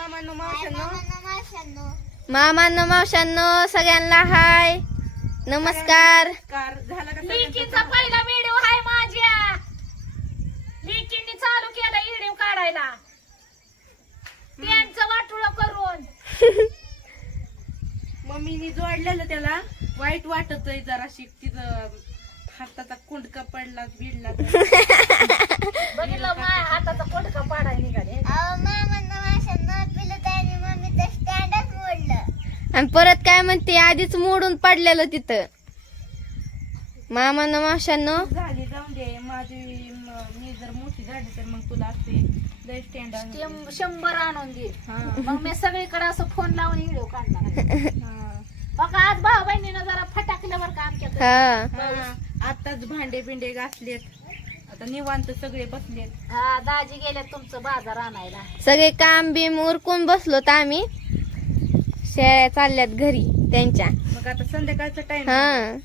मामानो मावशानो मामांनो मावशांनो सगळ्यांना हाय. नमस्कार. कार झाला का लिकीचा पहिला व्हिडिओ आहे माझ्या. लिकींनी चालू केला व्हिडिओ काढायला. त्यांचं वाटुळ करून. मम्मीनी जोडलेलं त्याला. वाईट वाटत आहे जराशी. तिचं हाताचा कुंडका पडला बिडला बघितलं माझ्या हाताचा पडका पाडायला निघाले. आणि परत काय म्हणते आधीच मोडून पडलेलं तिथं. मामांनो मावशांनो झाली जाऊन दे माझी म- जर मोठी झाली तर मग तुला असते. लय स्टँड ते शंभर आणून दे. मग मी सगळीकडे असं फोन लावून व्हिडिओ काढणार. बघा आज भाऊ बहिणीनं जरा फटाकल्यावर का आमच्याकडे. हा. आताच भांडे बिंडे घासलेत. आता निवांत सगळे बसलेत. हा दाजी गेले तुमचं बाजार आणायला. सगळे काम बिम उरकून बसलोत आम्ही. शेळ्या चालल्यात घरी त्यांच्या. मग आता संध्याकाळचा टाइम हा.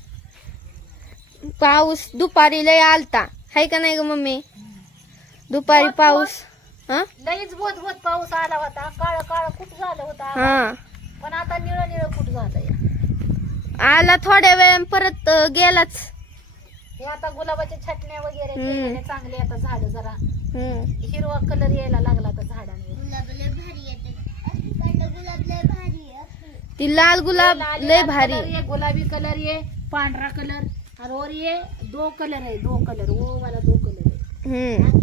पाऊस दुपारी लय आलता. हाय का नाही ग मम्मी? दुपारी पाऊस. हा? लईच बोत बोत पाऊस आला होता. काळ काळ खूप झालं होता हा. पण आता निळ निळ खूप झालंय आला थोड्या वेळ परत अं, गेलाच. हे आता गुलाबाच्या छटण्या वगैरे हम्म. केलेले चांगले आता झाड जरा. हम्म. हिरवा कलर यायला लागला आता झाडांवर. ती लाल गुलाब लय भारी. ये गुलाबी कलर ये पांढरा कलर और और ये दो कलर है दो कलर वो वाला दो कलर है हम्म.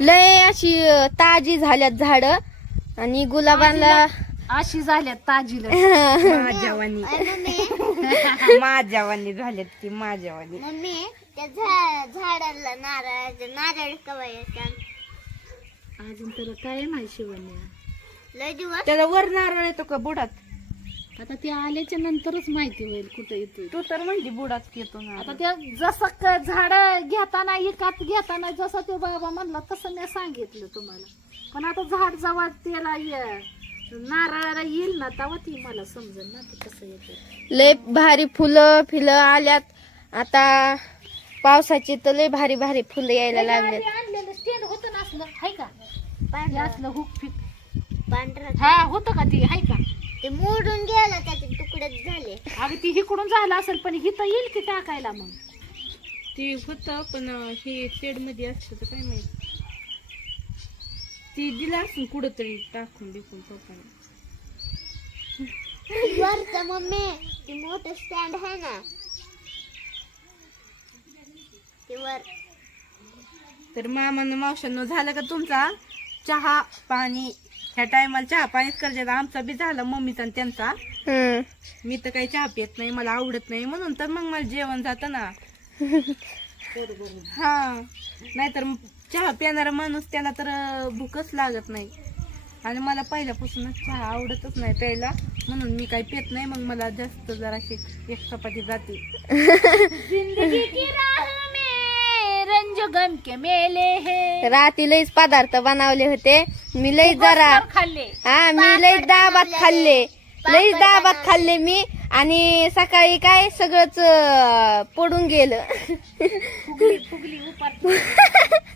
लय अशी ताजी झाल्यात झाड. आणि गुलाबांना अशी झाल्यात ताजीला. माझ्यावानी. माझ्यावानी झालेत ती माझ्यावानी. मम्मी त्या झा- झाडाला नारळ नारळ कवा येतात अजून तर काय नाही शिवण्या लय दिवस त्याला वर नारळ येतो का बुडात? आता ते आल्याच्या नंतरच माहिती होईल कुठे येतोय. तू तर म्हणजे बुडात येतो ना. आता त्या जसं झाड घेताना एकात घेताना जसं ते बाबा म्हणला तसं मी सांगितलं तुम्हाला. पण आता झाड जेव्हा त्याला ये- नारळाला येईल ना तेव्हा ती मला समजेल ना ते कसं येतं लय भारी फुलं फिलं आल्यात. आता पावसाची तर लय भारी भारी फुलं यायला लागलेत ते आणलेलं स्टँड होतं ना असलं हाय का? हे असलं हुक फिक पांढरा. हा होतं का ती? हाय का? ते मोडून गेलं त्याचे तुकडे झाले. अगं ती हिकडून झालं असेल पण हिथं येईल की टाकायला मग? ते होत पण हे शेडमध्ये असतं तर काय माहीत. ती दिला असेल कुठंतरी टाकून बिकून पप्पाने वरच मम्मी ते मोठं स्टँड आहे ना ते वर. तर मामानं मावशांनो झालं का तुमचा चहा पाणी ह्या टायमाला चहा पाणीच करायचं आमचा बी झाला मम्मीचा आणि त्यांचा. हम्म. मी तर काही चहा पित नाही मला आवडत नाही. म्हणून तर मग मला जेवण जातं ना. हा. नाहीतर मग चहा पिणारा माणूस त्याला तर अं, भूकच लागत नाही. आणि मला पहिल्यापासूनच चहा आवडतच नाही प्यायला. म्हणून मी काही पित नाही मग मला जास्त जराशी एक चपाती जाते. जिंदगी की राह? में रंज गम के मेले है. राती लईच पदार्थ बनवले होते. मी लई जरा खाल्ले. हा मी लई दाबात खाल्ले. लई दाबात खाल्ले मी. आणि सकाळी काय सगळंच पडून गेलं. फुगली फुगली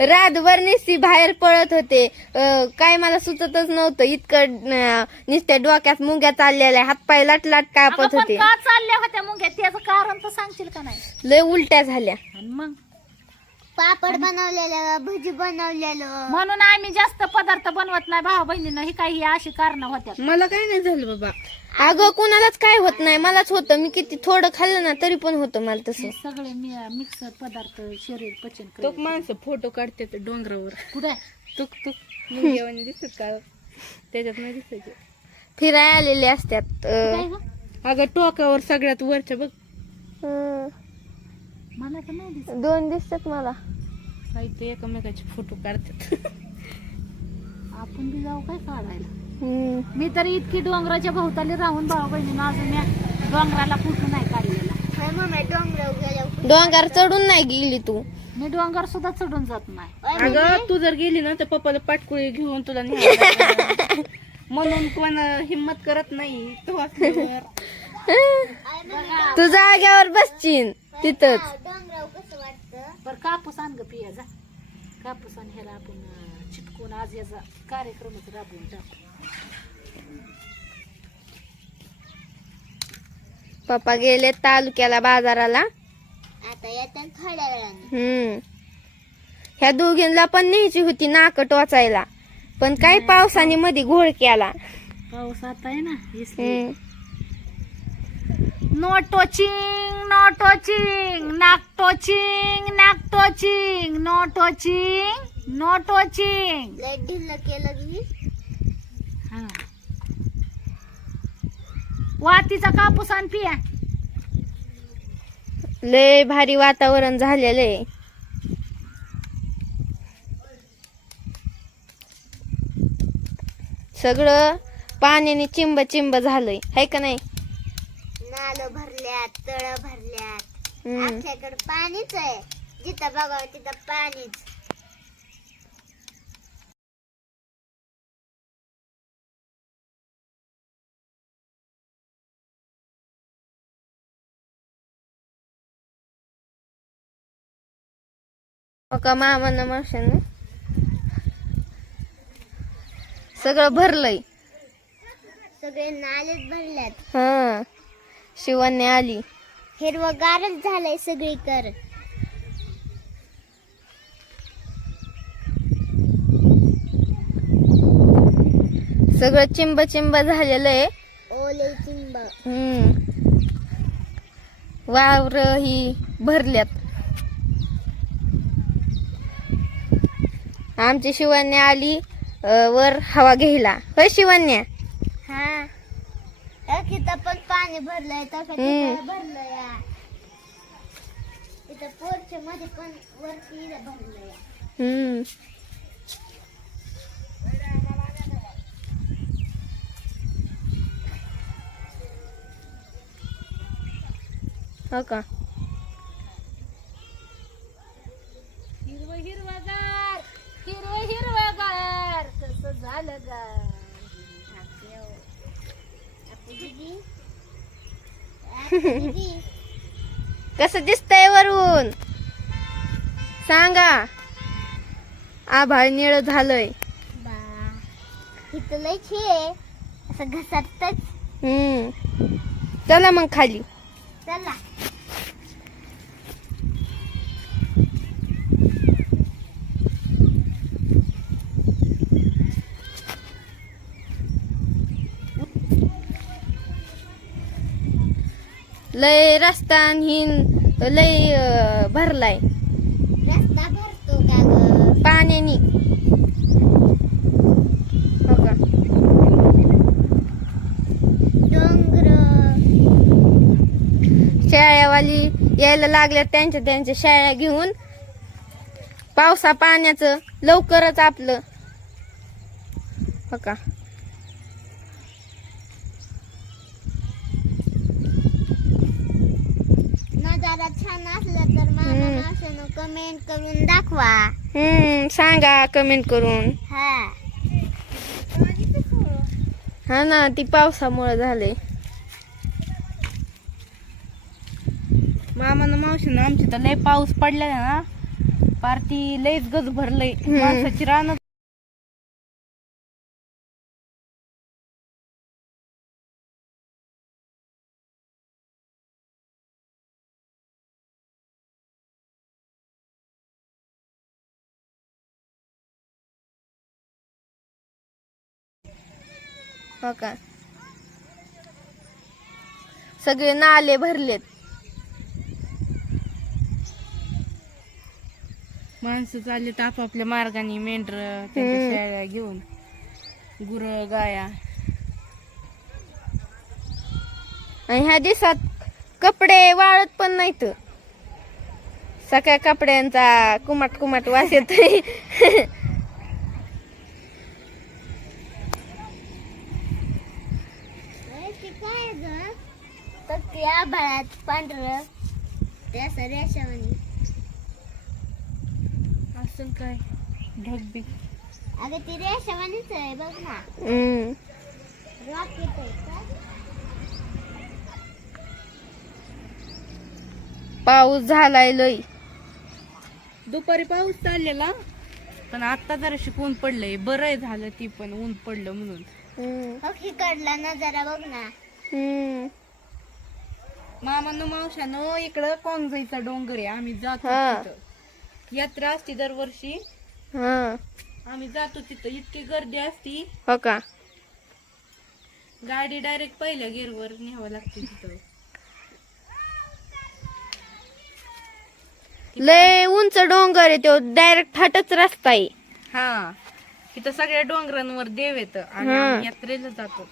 रातभर निस्ती बाहेर पळत होते. अं, काय मला सुचतच नव्हतं. इतकं अं, नुसत्या डोक्यात मुंग्या चाललेल्या हातपाय लाट लाट अगं, कापत पण होते. का चालल्या होत्या मुंग्या? त्याचं कारण तर सांगशील का नाही? लय उलट्या झाल्या. आणि मग? पापड बनवलेलं भजी बनवलेलं. म्हणून आम्ही जास्त पदार्थ बनवत नाही भाऊ बहिणीनं. ही काही ही अशी कारण होत्या मला काही नाही झालं बाबा. अगं कुणालाच काय होत नाही. मलाच होतं. मी किती थोडं खाल्लं ना तरी पण होतं मला तसं. सगळे मिक्सर पदार्थ शरीर पचन तो करत माणसं फोटो काढते डोंगरावर. कुठे? तुक तुक. मुंग्यावानी दिसत का? त्याच्यात नाही दिसायचे. फिराय आलेले असतात अं? अगं टोकावर सगळ्यात वरच्या बघ. मला तर नाही दिसत? दोन दिसतात मला. काही ते एकमेकाचे फोटो काढतात. आपण बी जाऊ काय काढायला? हम्म. मी तर इतकी डोंगराच्या भोवताली राहून भाऊ बहिणीनं अजून मी डोंगराला फोटो नाही काढलेला. डोंगर चढून नाही गेली तू. मी डोंगर सुद्धा चढून जात नाही. अगं तू जर गेली ना तर पप्पाला पाटकुळी घेऊन तुला न्यायला लागणार. म्हणून कोण हिम्मत करत नाही तो असल्यावर. तू जाग्यावर बसचीन तिथंच. डोंगराव कसं वाटतं? बरं कापूस आण ग पिया जा. कापूस आण ह्याला आपण चिटकून आज कार्यक्रमच राबवून टाकू. पप्पा गेले तालुक्याला बाजाराला. आता येतात थोड्या वेळाने. हम्म. ह्या दोघींना पण न्यायची होती नाक टोचायला पण काय पावसाने मध्ये घोळ केला. पाऊस आता आहे ना. हम्म. नो टोचिंग नो टोचिंग नाक टोचिंग नाक टोचिंग नो टोचिंग नो टोचिंग लय ढिल्ल केलं की हा. वातीचा कापूस आण पिया. लय भारी वातावरण झालेलं आहे. सगळं पाण्याने चिंब चिंब झालंय. है का नाही? भरल्यात तळ भरल्यात. हम्म. आपल्याकडे पाणीच आहे. जिथं बघावं तिथं पाणीच. का मामानं मावशानं सगळं भरलंय. सगळे नालेच भरल्यात. हा. शिवाने आली. हिरवगारच झालंय सगळीकडे. सगळं चिंब चिंब झालेलं आहे. ओले चिंब. हम्म. वावर ही भरल्यात. आमची शिवण्या आली अं, वर हवा घ्यायला. होय शिवण्या हा तिथं पण पाणी भरलंय तसं. तिथं भरलंय. तिथं पोरच्या मध्ये पण वरती इथं भरलंय. हम्म. हो का हिरव हिरवगार हिरव हिरवगार कसं झालं गार आपली दीदी आपली दीदी कसं दिसतंय वरून? सांगा. आभाळ निळ झालंय. असं घसरतच. हम्म. चला मग खाली. चला. लय रस्ता आणि हिन लय भरलाय. रस्ता भरतो का ग? पाण्यानी. हो का डोंगर. शाळेवाली यायला लागल्या त्यांच्या त्यांच्या शाळा घेऊन. पावसा पाण्याचं लवकरच आपलं. हो का तर मामा हम्म. मावशीनं कमेंट करून दाखवा. हम्म सांगा कमेंट करून. हा. हा ना ती पावसामुळे झाले मामानं मावशीनं आमची तर लय पाऊस पडला ना. पार ती लयच गज भरलंय. माणसाची रानं हो का सगळे नाले भरलेत. माणसं चालले तर आपापल्या मार्गाने मेंढर. त्यांच्या शेळ्या घेऊन. गुर गाया. आणि ह्या दिवसात कपडे वाळत पण नाहीत. सगळ्या कपड्यांचा कुमाट कुमाट वास येतोय अरे ते काय ग तर ते आभाळात पांढरं ते असं रेषावानी असं काय? ढगबीग अगं ती रेषावानीच आहे बघ ना. हम्म. रॉकेट आहे का? पाऊस झालाय लय दुपारी पाऊस चाललेला. पण आता जरा ऊन पडलंय. बरं झालं ती पण ऊन पडलं म्हणून. हम्म. हो की कडला ना जरा बघ ना. हम्म. मामानो मावशानो इकडं कोंगजाईचा डोंगर आहे. आम्ही जातो हा. तिथं. यात्रा असती दरवर्षी. हा. आम्ही जातो तिथं. इतकी गर्दी असती. हो का? गाडी डायरेक्ट पहिल्या गेअरवर न्यावं लागते तिथं. लय उंच डोंगर आहे तो. डायरेक्ट फाटच रस्ता आहे. हा. तिथं सगळ्या डोंगरांवर देव येतं आणि. आम्ही यात्रेला जातो.